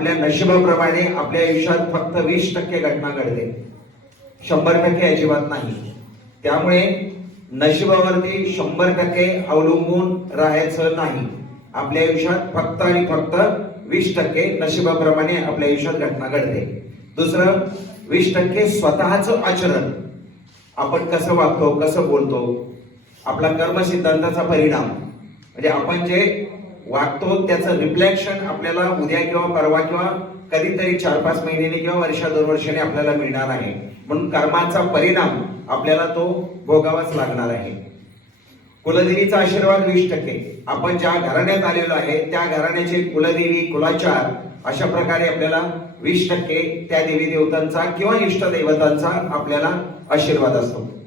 आपल्या नशिबाप्रमाणे आपल्या आयुष्यात फक्त वीस टक्के घटना घडते शंभर टक्के अजिबात नाही. त्यामुळे नशिबावरती शंभर टक्के अवलंबून राहायचं नाही. आपल्या आयुष्यात फक्त आणि फक्त वीस टक्के नशिबाप्रमाणे आपल्या आयुष्यात घटना घडते दुसरं वीस टक्के स्वतःच आचरण. आपण कसं वागतो कसं बोलतो? आपला कर्म सिद्धांताचा परिणाम. म्हणजे आपण जे वागतो त्याचं रिफ्लेक्शन आपल्याला उद्या किंवा परवा किंवा कधीतरी चार पाच महिन्याने किंवा वर्षा दोन वर्षाने आपल्याला मिळणार आहे. म्हणून कर्माचा परिणाम आपल्याला तो भोगावाच लागणार आहे. कुलदेवीचा आशीर्वाद वीस टक्के. आपण ज्या घराण्यात आलेलो आहे त्या घराण्याचे कुलदेवी कुलाचार अशा प्रकारे आपल्याला वीस टक्के त्या देवी देवतांचा किंवा इष्ट देवतांचा आपल्याला आशीर्वाद असतो.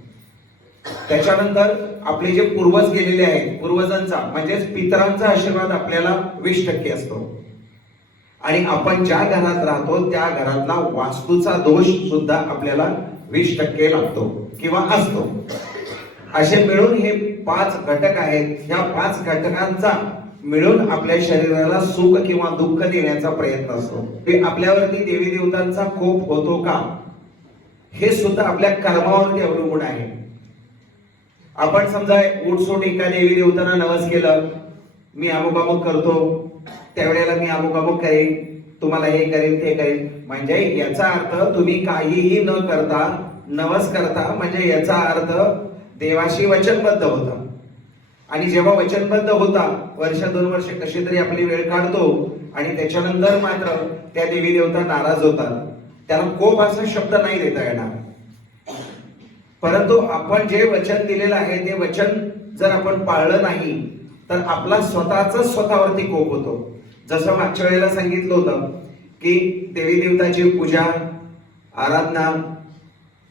त्याच्यानंतर आपले जे पूर्वज गेलेले आहेत पूर्वजांचा म्हणजेच पितरांचा आशीर्वाद आपल्याला वीस टक्के असतो. आणि आपण ज्या घरात राहतो त्या घरातला वास्तूचा दोष सुद्धा आपल्याला वीस टक्के लागतो किंवा असतो. असे मिळून हे पाच घटक आहेत. ह्या पाच घटकांचा मिळून आपल्या शरीराला सुख किंवा दुःख देण्याचा प्रयत्न असतो. ते आपल्यावरती देवी देवतांचा कोप होतो का? हे सुद्धा आपल्या कर्मावरती अवलंबून आहे. आपण समजा उठसूट एका देवी देवतांना नवस केलं मी अमुक अमुक करतो त्यावेळेला मी अमुक अमुक करेन तुम्हाला हे करेन ते करेन. म्हणजे याचा अर्थ तुम्ही काहीही न करता नवस करता म्हणजे याचा अर्थ देवाशी वचनबद्ध होता. आणि जेव्हा वचनबद्ध होता वर्ष दोन वर्ष कशी तरी आपली वेळ काढतो आणि त्याच्यानंतर मात्र त्या देवी देवता नाराज होतात. त्याला कोप असा शब्द नाही देता येणार. परंतु आपण जे वचन दिलेलं आहे ते वचन जर आपण पाळलं नाही तर आपला स्वतःच स्वतःवरती कोप होतो. जसं मागच्या वेळेला सांगितलं होतं की देवी देवताची पूजा आराधना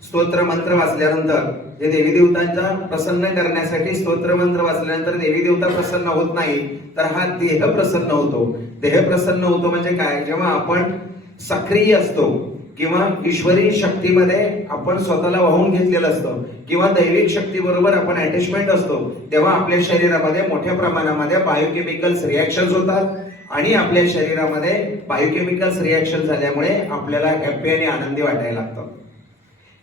स्तोत्र मंत्र वाचल्यानंतर जे देवी देवतांचा प्रसन्न करण्यासाठी स्तोत्र मंत्र वाचल्यानंतर देवी देवता प्रसन्न होत नाही तर हा देह प्रसन्न होतो. देह प्रसन्न होतो म्हणजे काय? जेव्हा आपण सक्रिय असतो किंवा ईश्वरी शक्तीमध्ये आपण स्वतःला वाहून घेतलेलं असतं किंवा दैविक शक्ती बरोबर आपण अटॅचमेंट असतो तेव्हा आपल्या शरीरामध्ये मोठ्या प्रमाणामध्ये बायोकेमिकल्स रिॲक्शन होतात. आणि आपल्या शरीरामध्ये बायोकेमिकल्स रिॲक्शन झाल्यामुळे आपल्याला हॅपी आणि आनंदी वाटायला लागतं.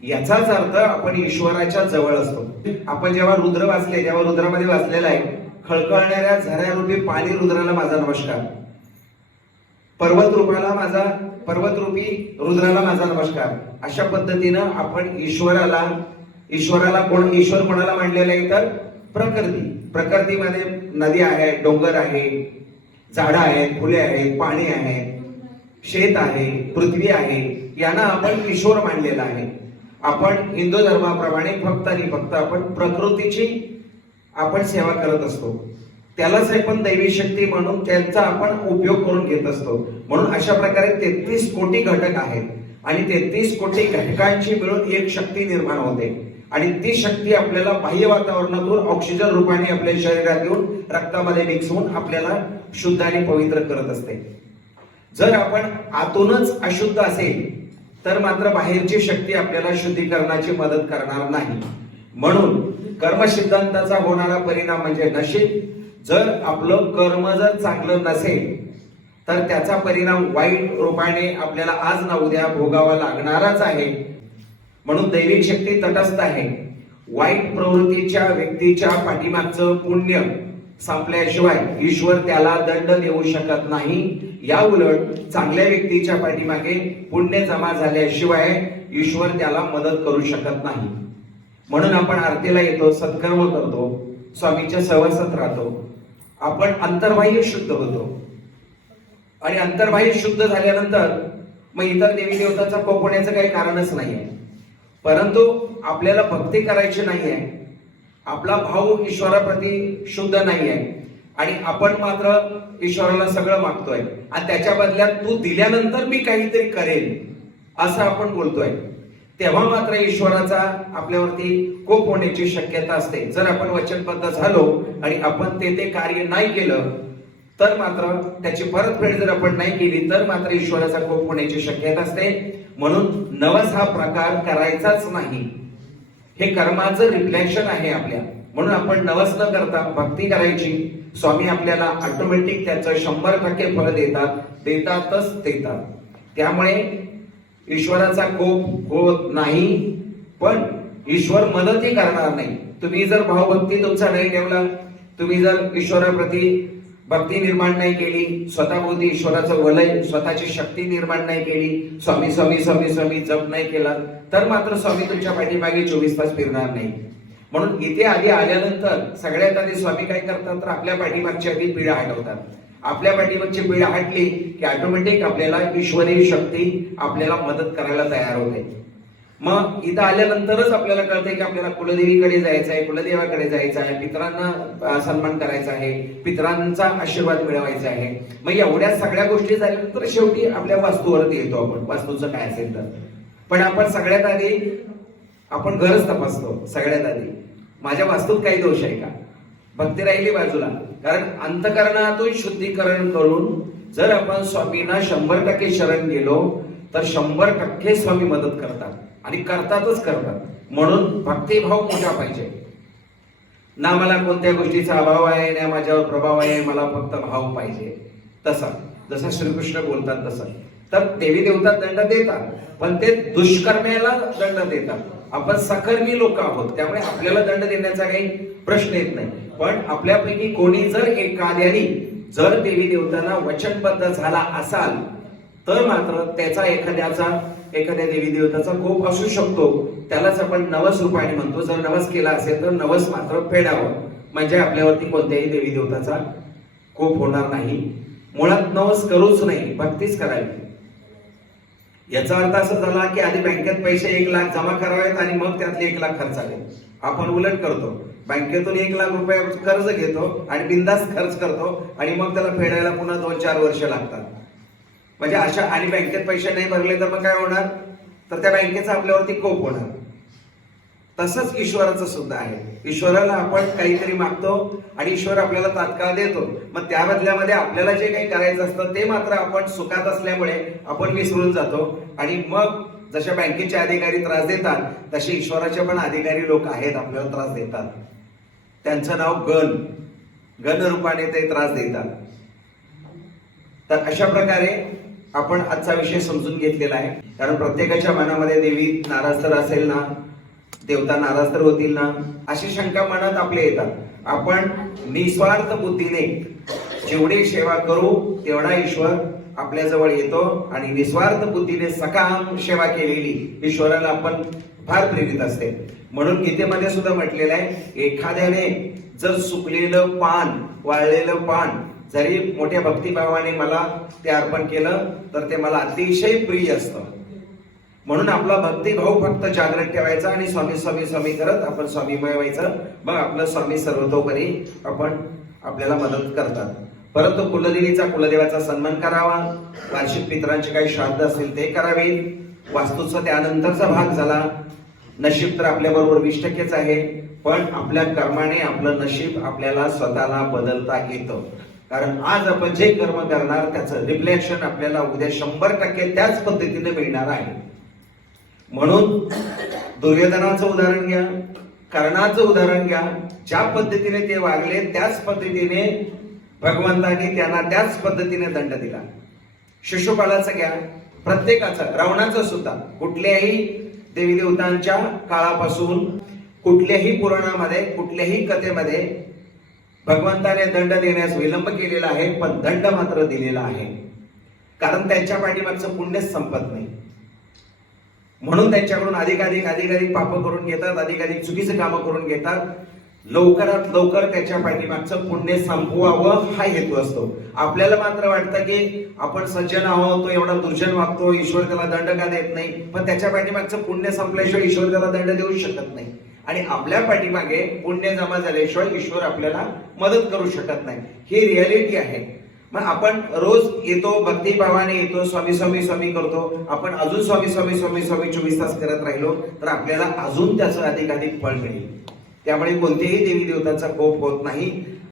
याचाच अर्थ आपण ईश्वराच्या जवळ असतो. आपण जेव्हा रुद्र वाचले तेव्हा रुद्रामध्ये वाचलेला आहे खळखळणाऱ्या झऱ्यारूपी पाणी रुद्राला माझा नमस्कार. पर्वत रूपाला माझा पर्वतरूपी रुद्राला माझा नमस्कार. अशा पद्धतीनं आपण ईश्वराला ईश्वराला कोण ईश्वर कोणाला मांडलेला आहे तर? प्रकृती. प्रकृतीमध्ये नदी आहे डोंगर आहे झाडं आहेत फुले आहेत पाणी आहे शेत आहे पृथ्वी आहे यांना आपण ईश्वर मांडलेला आहे. आपण हिंदू धर्माप्रमाणे फक्त आणि फक्त आपण प्रकृतीची आपण सेवा करत असतो. त्यालाच आपण दैवी शक्ती म्हणून त्यांचा आपण उपयोग करून घेत असतो. म्हणून अशा प्रकारे तेहतीस कोटी घटक आहेत. आणि तेहतीस कोटी घटकांची मिळून एक शक्ती निर्माण होते. आणि ती शक्ती आपल्याला बाह्य वातावरणातून ऑक्सिजन रूपाने आपल्या शरीरात येऊन रक्तामध्ये मिक्स होऊन आपल्याला शुद्ध आणि पवित्र करत असते. जर आपण आतूनच अशुद्ध असेल तर मात्र बाहेरची शक्ती आपल्याला शुद्धीकरणाची मदत करणार नाही. म्हणून कर्म सिद्धांताचा होणारा परिणाम म्हणजे नशीब. जर आपलं कर्म जर चांगलं नसेल तर त्याचा परिणाम वाईट रूपाने आपल्याला आज ना उद्या भोगावा लागणारच आहे. म्हणून दैविक शक्ती तटस्थ आहे. वाईट प्रवृत्तीच्या व्यक्तीच्या पाठीमागचं पुण्य संपल्याशिवाय ईश्वर त्याला दंड देऊ शकत नाही. या उलट चांगल्या व्यक्तीच्या पाठीमागे पुण्य जमा झाल्याशिवाय ईश्वर त्याला मदत करू शकत नाही. म्हणून आपण आरतीला येतो सत्कर्म करतो. स्वामीच्या सहवासात राहतो. आपण अंतर्बाह्य शुद्ध होतो. आणि अंतर्बाह्य शुद्ध झाल्यानंतर मग इतर देवी देवताचा कोप होण्याचं काही कारणच नाही आहे परंतु आपल्याला भक्ती करायची नाही आहे आपला भाव ईश्वराप्रती शुद्ध नाही आहे आणि आपण मात्र ईश्वराला सगळं मागतोय. आणि त्याच्या बदल्यात तू दिल्यानंतर मी काहीतरी करेन असं आपण बोलतोय. तेव्हा मात्र ईश्वराचा आपल्यावरती कोप होण्याची शक्यता असते. जर आपण वचनबद्ध झालो आणि आपण ते ते कार्य नाही केलं तर मात्र त्याची परतफेड जर आपण नाही केली तर मात्र ईश्वराचा कोप होण्याची शक्यता असते. म्हणून नवस हा प्रकार करायचाच नाही. हे कर्माचं रिफ्लेक्शन आहे आपल्या. म्हणून आपण नवस न करता भक्ती करायची. स्वामी आपल्याला ऑटोमॅटिक त्याचं शंभर टक्के फळ देतात देतातच देतात. त्यामुळे ईश्वराचा कोप होत नाही पण ईश्वर मदतही करणार नाही. तुम्ही जर भावभक्ती तुमचा नाही ठेवला तुम्ही जर ईश्वराप्रती भक्ती निर्माण नाही केली स्वतःभोवती ईश्वराचं वलय स्वतःची शक्ती निर्माण नाही केली स्वामी स्वामी स्वामी स्वामी जप नाही केला तर मात्र स्वामी तुमच्या पाठीमागे चोवीस तास फिरणार नाही. म्हणून इथे आधी आल्यानंतर सगळ्यात आधी स्वामी काय करतात तर आपल्या पाठीमागची आधी पिढा हटवतात. आपल्या पाठीमागची पीड हटली की ऑटोमॅटिक आपल्याला ईश्वरी शक्ती आपल्याला मदत करायला तयार होते. मग इथं आल्यानंतरच आपल्याला कळतंय की आपल्याला कुलदेवीकडे जायचं आहे कुलदेवाकडे जायचं आहे पितरांना सन्मान करायचा आहे पितरांचा आशीर्वाद मिळवायचा आहे. मग एवढ्या सगळ्या गोष्टी झाल्यानंतर शेवटी आपल्या वास्तूवरती येतो आपण. वास्तूचं काय असेल तर. पण आपण सगळ्यात आधी आपण घरच तपासतो सगळ्यात आधी. माझ्या वास्तूत काही दोष आहे का? भक्ती राहिली बाजूला. कारण अंतकरणातून शुद्धीकरण करून जर आपण स्वामींना शंभर टक्के शरण गेलो तर शंभर टक्के स्वामी मदत करतात आणि करतातच करतात. म्हणून भक्तिभाव मोठा पाहिजे. ना मला कोणत्या गोष्टीचा अभाव आहे ना माझ्यावर प्रभाव आहे मला फक्त भाव पाहिजे. तसा जसा श्रीकृष्ण बोलतात तसं. तर देवी देवता दंड देतात पण ते दुष्कर्म्याला दंड देतात. आपण सकर्मी लोक आहोत. त्यामुळे आपल्याला दंड देण्याचा काही प्रश्न येत नाही. पण आपल्यापैकी कोणी जर एखाद्याने जर देवी देवतांना वचनबद्ध झाला असाल तर मात्र त्याचा एखाद्याचा एखाद्या देवी देवताचा कोप असू शकतो. त्यालाच आपण नवस रूपाने म्हणतो. जर नवस केला असेल तर नवस मात्र फेडावं. म्हणजे आपल्यावरती कोणत्याही देवी देवताचा कोप होणार नाही. मुळात नवस करूच नाही भक्तीच करावी. याचा अर्थ असं झाला की आधी बँकेत पैसे एक लाख जमा करावेत आणि मग त्यातले एक लाख खर्चावे आपण उलट करतो. बँकेतून एक लाख रुपये कर्ज घेतो आणि बिंदास खर्च करतो आणि मग त्याला फेडायला पुन्हा दोन चार वर्ष लागतात. म्हणजे अशा आणि बँकेत पैसे नाही भरले तर मग काय होणार? तर त्या बँकेचा आपल्यावरती कोप होणार. तसंच ईश्वराचं सुद्धा आहे. ईश्वराला आपण काहीतरी मागतो आणि ईश्वर आपल्याला तात्काळ देतो. मग त्या बदल्यामध्ये आपल्याला जे काही करायचं असतं ते मात्र आपण सुखात असल्यामुळे आपण विसरून जातो. आणि मग जशा बँकेचे अधिकारी त्रास देतात तसे ईश्वराचे पण अधिकारी लोक आहेत आपल्याला त्रास देतात. त्यांचं नाव गण. गण रूपाने ते त्रास देतात. तर अशा प्रकारे आपण आजचा विषय समजून घेतलेला आहे. कारण प्रत्येकाच्या मनामध्ये देवी नाराज तर असेल ना? देवता नाराज तर होतील ना? अशी शंका मनात आपले येतात. आपण निस्वार्थ बुद्धीने जेवढी सेवा करू तेवढा ईश्वर आपल्या जवळ येतो आणि निस्वार्थ बुद्धीने सकाम सेवा केलेली ईश्वराला आपण फार प्रेरित असते. म्हणून गीतेमध्ये सुद्धा म्हटलेलं आहे एखाद्याने जर सुकलेलं पान वाळलेलं पान जरी मोठ्या भक्तिभावाने मला ते अर्पण केलं तर ते मला अतिशय प्रिय असतं. म्हणून आपला भक्ती भाऊ फक्त जागृत ठेवायचा आणि स्वामी स्वामी स्वामी करत आपण स्वामीमय व्हायचं. मग आपलं स्वामी सर्वतोपरी आपण आपल्याला मदत करतात. परंतु कुलदेवीचा कुलदेवाचा सन्मान करावा. वार्षिक पित्रांचे काही श्राद्ध असतील ते करावे वास्तूचा त्यानंतरचा भाग झाला. नशीब तर आपल्या बरोबर वीस टक्केच आहे पण आपल्या कर्माने आपलं नशीब आपल्याला स्वतःला बदलता येतं. कारण आज आपण जे कर्म करणार त्याचं रिफ्लेक्शन आपल्याला उद्या शंभर टक्के त्याच पद्धतीने मिळणार आहे. म्हणून दुर्योधनाचं उदाहरण घ्या कर्णाचं उदाहरण घ्या. ज्या पद्धतीने ते वागले त्याच पद्धतीने भगवंतांनी त्यांना त्याच पद्धतीने दंड दिला. शिशुपालाचं घ्या. प्रत्येकाचं रावणाचं सुद्धा. कुठल्याही देवी देवतांच्या काळापासून कुठल्याही पुराणामध्ये कुठल्याही कथेमध्ये भगवंताने दंड देण्यास विलंब केलेला आहे पण दंड मात्र दिलेला आहे. कारण त्यांच्या पाठीमागचं पुण्यच संपत नाही. म्हणून त्यांच्याकडून अधिकाधिक अधिकाधिक पाप करून घेतात अधिकाधिक चुकीचं कामं करून घेतात. लवकरात लवकर त्याच्या पाठीमागचं पुण्य संपवावं हा हेतू असतो. आपल्याला मात्र वाटतं की आपण सज्जन आहोत तो एवढा दुर्जन वागतो ईश्वर त्याला दंड का देत नाही? पण त्याच्या पाठीमागचं पुण्य संपल्याशिवाय ईश्वर त्याला दंड देऊ शकत नाही. आणि आपल्या पाठीमागे पुण्य जमा झाल्याशिवाय ईश्वर आपल्याला मदत करू शकत नाही. ही रियालिटी आहे. मग आपण रोज येतो भक्तिभावाने येतो स्वामी स्वामी स्वामी करतो. आपण अजून स्वामी स्वामी स्वामी स्वामी चोवीस तास करत राहिलो तर आपल्याला अजून त्याचं अधिकाधिक फळ मिळेल. त्यामुळे कोणत्याही देवी देवतांचा कोप होत नाही.